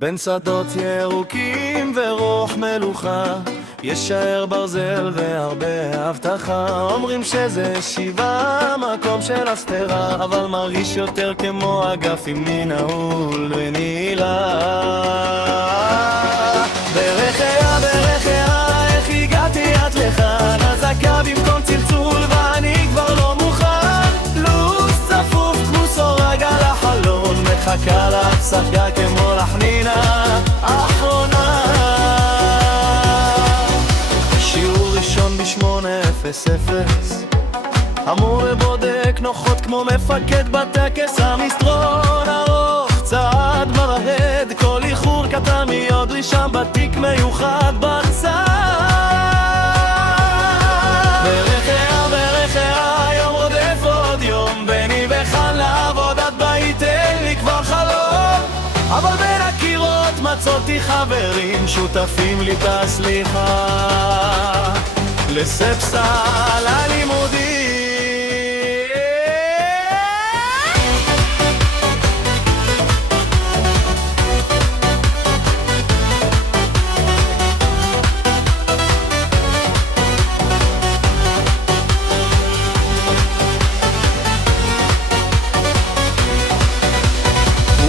בין שדות ירוקים ורוח מלוכה, ישאר ברזל והרבה הבטחה. אומרים שזה שיבה, מקום של הסתרה, אבל מרגיש יותר כמו אגף עם נעול ונעילה. ברחיה, ברחיה, איך הגעתי עד לכאן? אזעקה במקום צלצול ואני כבר לא מוכן. לו"ז צפוף כמו סורג על החלון, מחכה להפסקה כמו לחנינה האחרונה. שיעור ראשון ב8:00, אמור לבודק נוחות כמו מפקד בטקס. המסדרון ארוך, צעד מרהד, כל איחור קטן מיוד ראשם בתיק מיוחד בצד. ברחיה, ברחיה, יום רודף עוד יום, בני בכאן לעבודת בית, אין לי כבר חלום. אבל בין הקירות מצאתי חברים, שותפים לי את הסליחה לספסל הלימודים.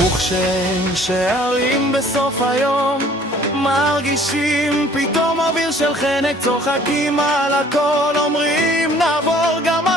וכשהם שערים בסוף היום, מרגישים פתאום אוויר של חנק, צוחקים על הכל, אומרים נעבור גם